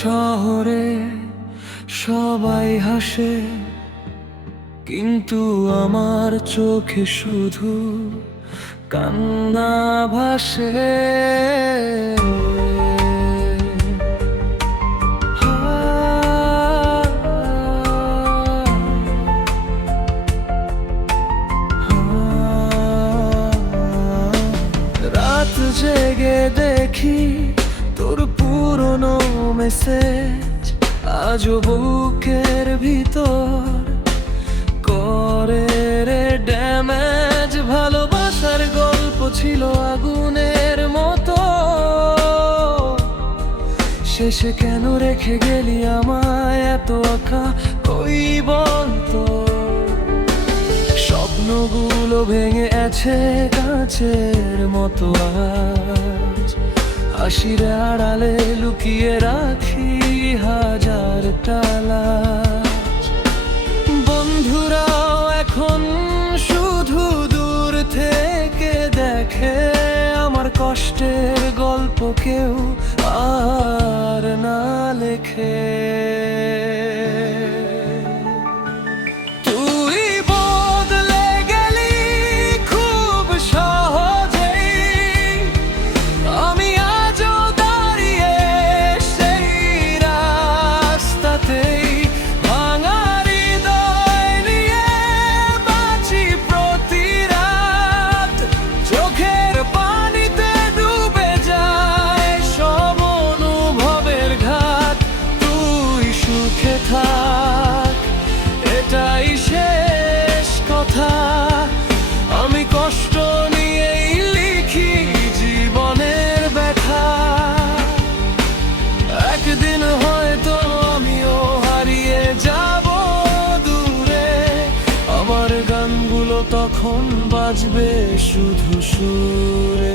শহরে সবাই হাসে, কিন্তু আমার চোখে শুধু কান্না ভাসে। রাত জেগে দেখি তোর পুরনো মেসেজ আজও বুকের ভিতর করে রে ড্যামেজ। ভালোবাসার গল্প ছিল আগুনের মতো, শেষে কেন রেখে গেলি আমায় এত আঁকা কই বলতো। স্বপ্নগুলো ভেঙে আছে কাঁচের মতো, আজ হাসির আড়ালে লুকিয়ে রাখি হাজার টালা। বন্ধুরাও এখন শুধু দূর থেকে দেখে আমার কষ্টের গল্প, কেউ আর না লেখে। তুই বদলে গেলি খুব সহজেই, আমি আজও দাঁড়িয়ে সেই রাস্তাতেই। ভাঙা হৃদয় নিয়ে বাঁচি প্রতি রাত, চোখের পানিতে ডুবে যায় সব অনুভবের ঘাট। তুই সুখে থাক, এটাই শেষ কথা। আমি কষ্ট নিয়েই লিখি জীবনের ব্যথা। একদিন হয়তো আমিও হারিয়ে যাব দূরে, আমার গানগুলো তখন বাজবে শুধু সুরে।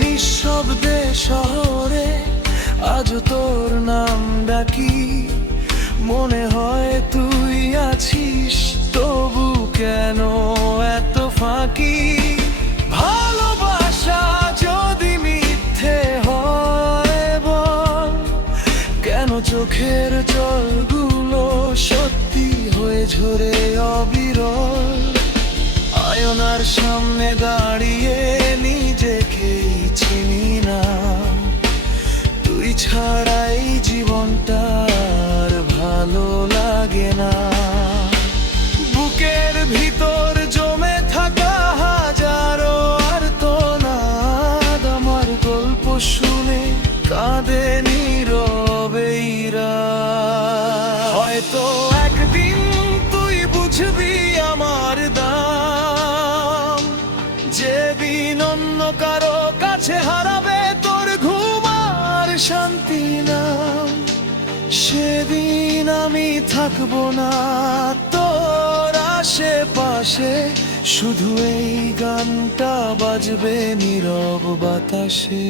নিঃশব্দে শহরে আজও তোর নাম ডাকি, মনে হয় তুই আছিস, তবু কেন এত ফাঁকি। ভালোবাসা যদি মিথ্যে হয় বল, কেন চোখের জলগুলো সত্যি হয়ে ঝরে অবিরল। আয়নার সামনে দাঁড়িয়ে নিজেকেই চিনি না, তুই ছাড়াই জীবনটা আর ভালো লাগে না। বুকের ভিতর জমে থাকা হাজারো আর্তনাদ, আমার গল্প শুনে কাঁদে নীরবেই রাত। হয়তো একদিন তুই বুঝবি আমার দাম, যেদিন অন্য কারো কাছে হারাবে তোর ঘুম আর শান্তি নাম, সেদিন আমি থাকবো না তোর আশেপাশে। শুধু এই গানটা বাজবে নীরব বাতাসে।